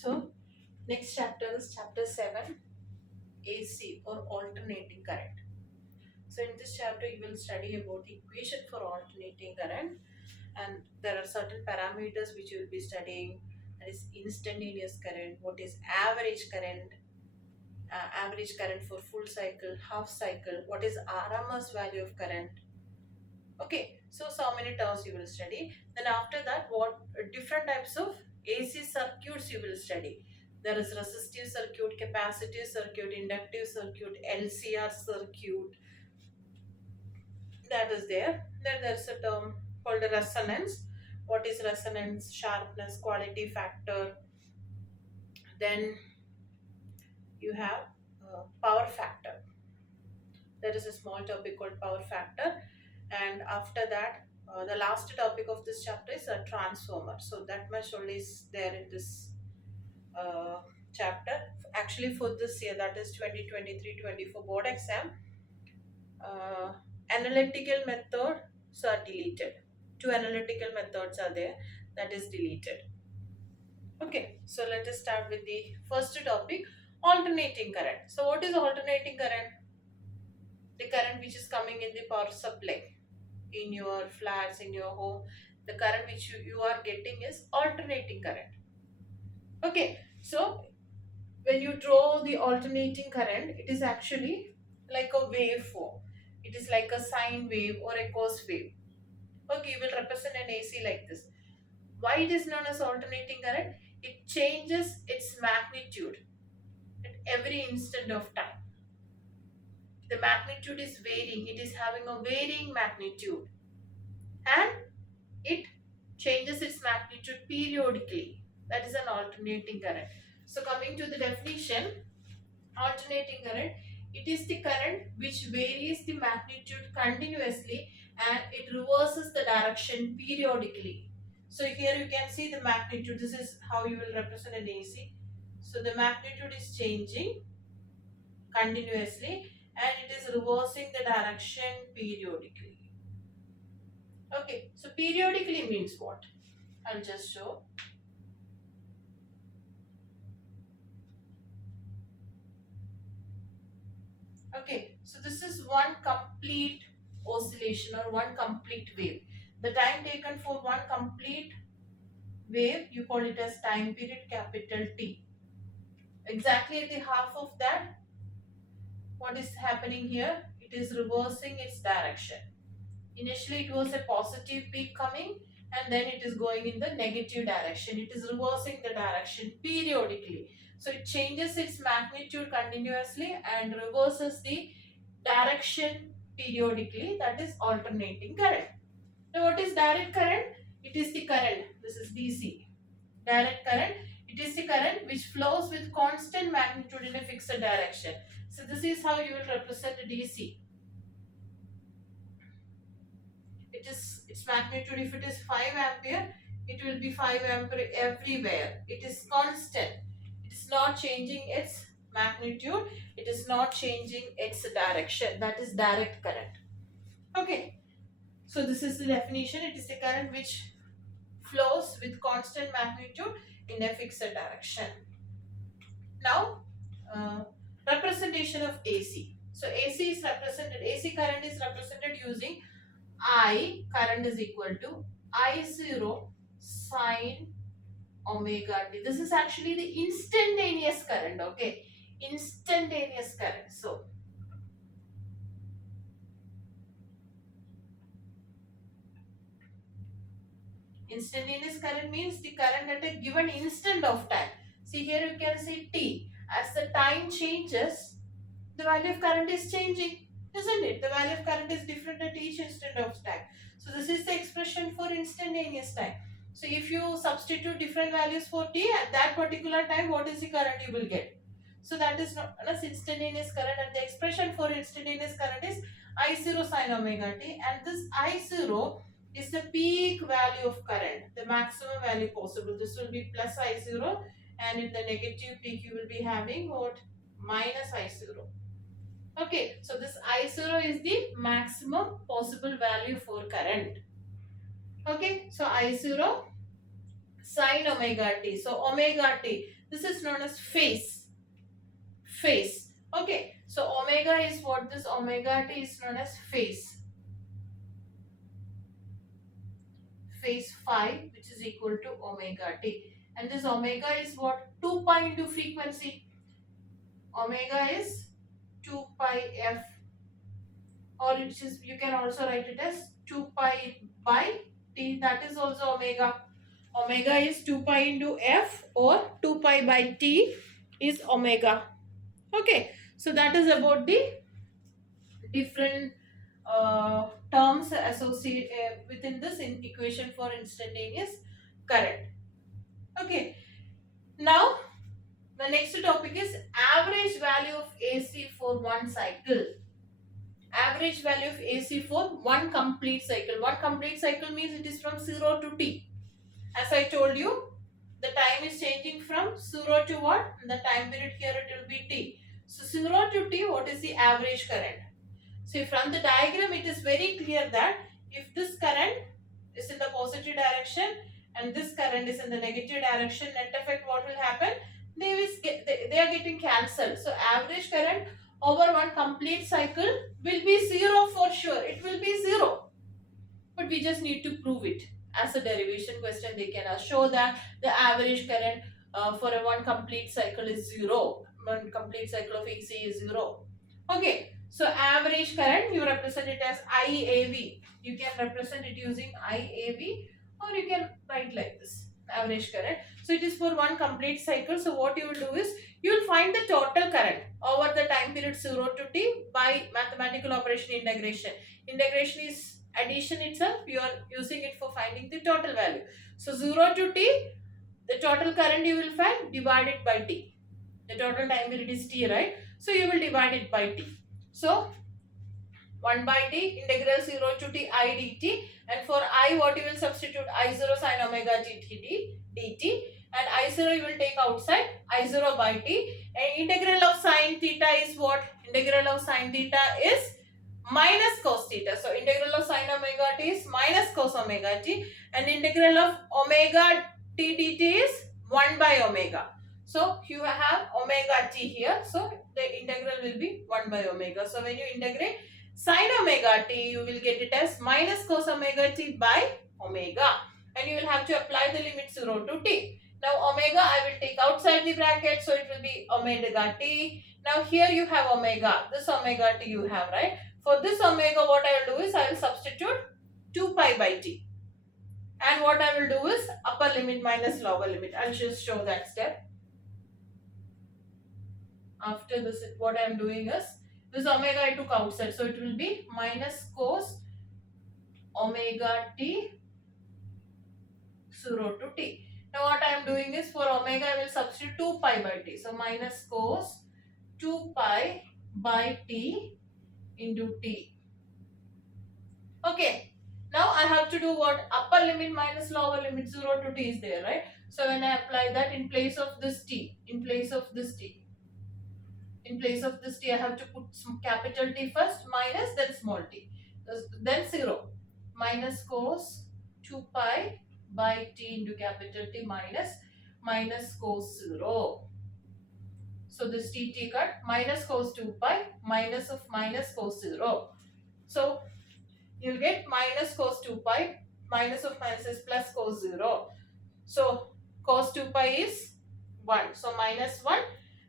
So next chapter is chapter 7, AC or alternating current. So in this chapter you will study about the equation for alternating current, and there are certain parameters which you will be studying. That is instantaneous current, what is average current, average current for full cycle, half cycle, what is RMS value of current. Okay, so many terms you will study. Then after that, what different types of AC circuits you will study. There is resistive circuit, capacitive circuit, inductive circuit, LCR circuit. That is there. Then there's a term called resonance. What is resonance? Sharpness, quality factor. Then you have power factor. There is a small topic called power factor, and after that the last topic of this chapter is a transformer. So that much only is there in this uh, chapter. Actually for this year, that is 2023-24 board exam, uh, analytical methods are deleted. Two analytical methods are there, that is deleted. Okay, so let us start with the first topic, alternating current. So what is alternating current? The current which is coming in the power supply in your flats, in your home, the current which you are getting is alternating current. Okay, so when you draw the alternating current, it is actually like a waveform. It is like a sine wave or a cos wave. Okay, you will represent an AC like this. Why it is known as alternating current? It changes its magnitude at every instant of time. The magnitude is varying, it is having a varying magnitude, and it changes its magnitude periodically. That is an alternating current. So coming to the definition, alternating current, it is the current which varies the magnitude continuously and it reverses the direction periodically. So here you can see the magnitude. This is how you will represent an AC. So the magnitude is changing continuously and it is reversing the direction periodically. Okay, so periodically means what? I'll just show. Okay, so this is one complete oscillation or one complete wave. The time taken for one complete wave, you call it as time period, capital T. Exactly at the half of that, what is happening here? It is reversing its direction. Initially, it was a positive peak coming and then it is going in the negative direction. It is reversing the direction periodically. So it changes its magnitude continuously and reverses the direction periodically. That is alternating current. Now what is direct current? It is the current. This is DC. Direct current. It is the current which flows with constant magnitude in a fixed direction. So this is how you will represent the DC. It is its magnitude. If it is 5 ampere, it will be 5 ampere everywhere. It is constant. It is not changing its magnitude. It is not changing its direction. That is direct current. Okay. So this is the definition. It is the current which flows with constant magnitude in a fixed direction. Now, representation of AC. So AC is represented. AC current is represented using I current is equal to I0 sine omega t. This is actually the instantaneous current. Okay, instantaneous current. So instantaneous current means the current at a given instant of time. See here you can see T. As the time changes, the value of current is changing, isn't it? The value of current is different at each instant of time. So this is the expression for instantaneous time. So if you substitute different values for T at that particular time, what is the current you will get? So that is known as instantaneous current, and the expression for instantaneous current is I0 sine omega t, and this I0 is the peak value of current, the maximum value possible. This will be plus I0, and in the negative peak you will be having what? Minus I0. Okay, so this I0 is the maximum possible value for current. Okay, so I0 sine omega t. So omega t, This is known as phase. Phase. Okay. So omega is what? This omega t is known as phase. Phase phi, which is equal to omega t. And this omega is what? 2 pi into frequency. Omega is 2 pi f, or which is, you can also write it as 2 pi by t, that is also omega. Omega is 2 pi into f, or 2 pi by t is omega. Okay, so that is about the different terms associated within this equation for instantaneous current. Okay, now the next topic is average value of AC for one cycle. Average value of AC for one complete cycle. One complete cycle means it is from 0 to t. As I told you, the time is changing from 0 to what? The time period here it will be t. So 0 to t, what is the average current? See, from the diagram it is very clear that if this current is in the positive direction and this current is in the negative direction, net effect what will happen? They are getting cancelled. So average current over one complete cycle will be 0 for sure. It will be 0. But we just need to prove it. As a derivation question, they can show that the average current for a one complete cycle is 0. One complete cycle of AC is 0. Okay, so average current, you represent it as IAV. You can represent it using IAV, or you can write like this, average current. So it is for one complete cycle. So what you will do is, you will find the total current over the time period 0 to t by mathematical operation integration. Integration is addition itself, you are using it for finding the total value. So 0 to t, the total current you will find divided by t. The total time period is t, right? So you will divide it by t. So 1 by t, integral 0 to t I dt, and for I what you will substitute? I0 sin omega t dt, and I0 you will take outside, I0 by t, and integral of sin theta is what? Integral of sin theta is minus cos theta. So integral of sin omega t is minus cos omega t, and integral of omega t dt is 1 by omega. So you have omega t here. So the integral will be 1 by omega. So when you integrate sin omega t, you will get it as minus cos omega t by omega. And you will have to apply the limit 0 to t. Now omega I will take outside the bracket. So it will be omega t. Now here you have omega. This omega t you have, right? For this omega, what I will do is, I will substitute 2 pi by t. And what I will do is, upper limit minus lower limit. I will just show that step. After this, what I am doing is, this omega I took outside. So it will be minus cos omega t 0 to t. Now what I am doing is, for omega I will substitute 2 pi by t. So minus cos 2 pi by t into t. Okay, now I have to do what? Upper limit minus lower limit 0 to t is there, right? So when I apply that, in place of this t, in place of this t, I have to put some capital T first, minus, then small t, then 0, minus cos 2 pi by t into capital T minus cos 0. So this t cut, minus cos 2 pi, minus of minus cos 0. So you will get minus cos 2 pi, minus of minus is plus cos 0. So cos 2 pi is 1. So minus 1,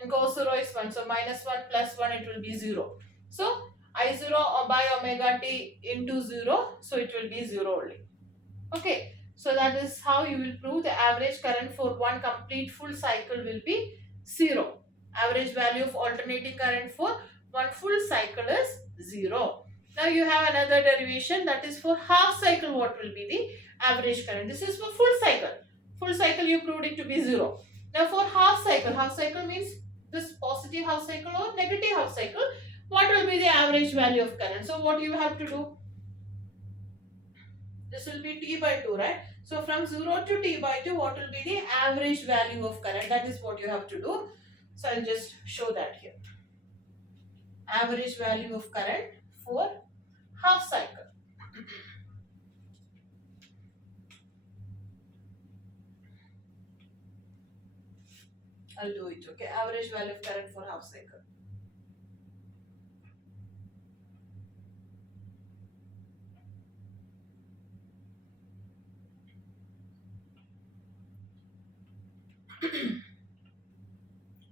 and cos 0 is 1. So minus 1 plus 1, it will be 0. So I0 by omega t into 0. So it will be 0 only. Okay. So that is how you will prove the average current for one complete full cycle will be 0. Average value of alternating current for one full cycle is 0. Now you have another derivation, that is for half cycle what will be the average current. This is for full cycle. Full cycle you proved it to be 0. Now for half cycle means this positive half cycle or negative half cycle, what will be the average value of current? So what you have to do? This will be t by 2, right? So from 0 to t by 2, what will be the average value of current? That is what you have to do. So I'll just show that here. Average value of current for half cycle. I'll do it. Okay, average value of current for half cycle.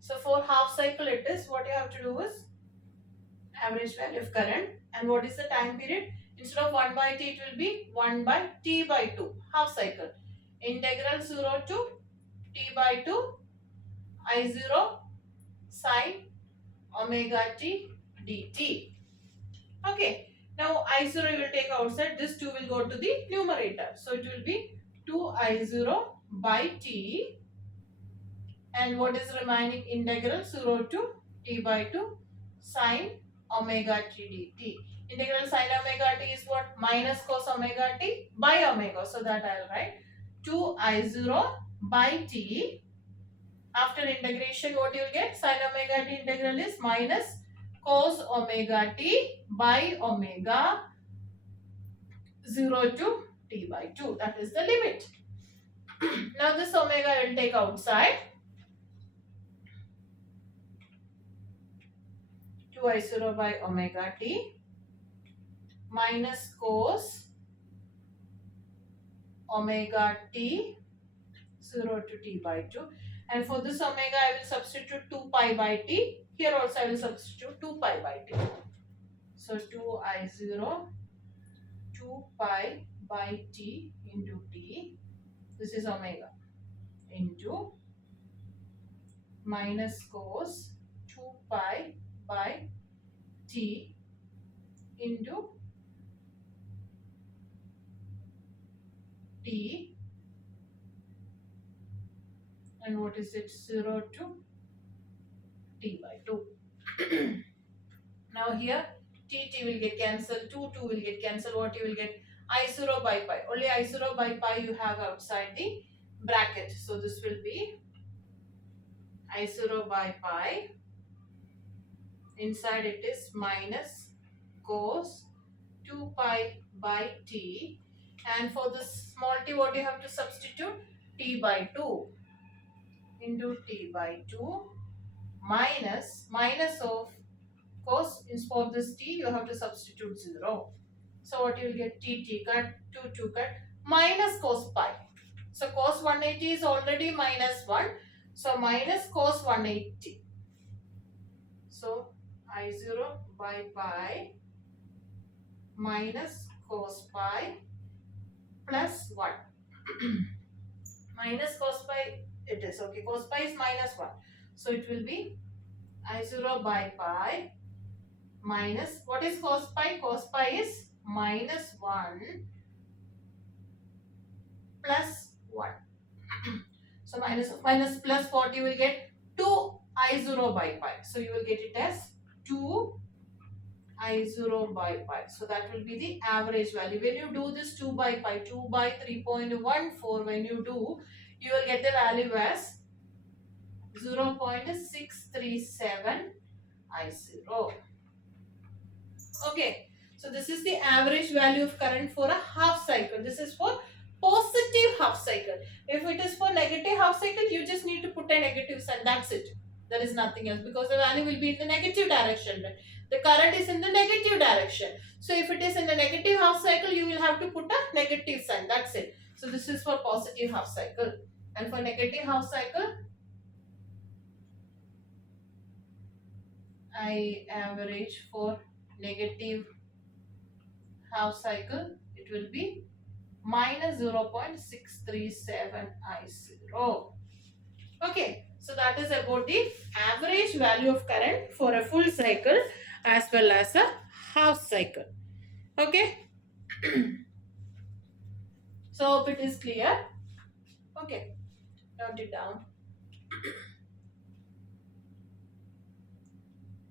So for half cycle it is, what you have to do is average value of current, and what is the time period? Instead of 1 by t, it will be 1 by t by 2, half cycle. Integral 0 to t by 2 I0 sine omega t dt. Okay, now I0 will take outside, this 2 will go to the numerator. So it will be 2 I0 by t, and what is remaining? Integral 0 to t by 2 sine omega t dt. Integral sine omega t is what? Minus cos omega t by omega. So that I will write 2 I0 by t. After integration, what you will get? Sine omega t integral is minus cos omega t by omega 0 to t by 2. That is the limit. Now this omega I will take outside. 2 I0 by omega t minus cos omega t 0 to t by 2. And for this omega, I will substitute 2 pi by t. Here also I will substitute 2 pi by t. So 2 I0, 2 pi by t into t. This is omega into minus cos 2 pi by t into t, and what is it? 0 to t by 2. Now here t will get cancelled, 2 will get cancelled. What you will get? I0 by pi. Only I0 by pi you have outside the bracket. So this will be I0 by pi. Inside it is minus cos 2 pi by t. And for this small t, what you have to substitute? T by 2 into t by 2 minus of cos is for this t, you have to substitute 0. So what you will get? T cut, 2 cut, minus cos pi. So cos 180 is already minus 1. So minus cos 180. So I0 by pi minus cos pi plus 1. Minus cos pi it is. Okay, cos pi is minus 1. So it will be I0 by pi minus, what is cos pi? Cos pi is minus 1 plus 1. So minus plus 40 you will get 2 I0 by pi. So you will get it as 2 I0 by pi. So that will be the average value. When you do this 2 by pi, 2 by 3.14, when you do, you will get the value as 0.637 I0. Okay, so this is the average value of current for a half cycle. This is for positive half cycle. If it is for negative half cycle, you just need to put a negative sign. That's it. There is nothing else, because the value will be in the negative direction. The current is in the negative direction. So if it is in the negative half cycle, you will have to put a negative sign. That's it. So this is for positive half cycle. And for negative half cycle, I average for negative half cycle, it will be minus 0.637 I0. Okay, so that is about the average value of current for a full cycle as well as a half cycle. Okay. So hope it is clear. Okay, note it down.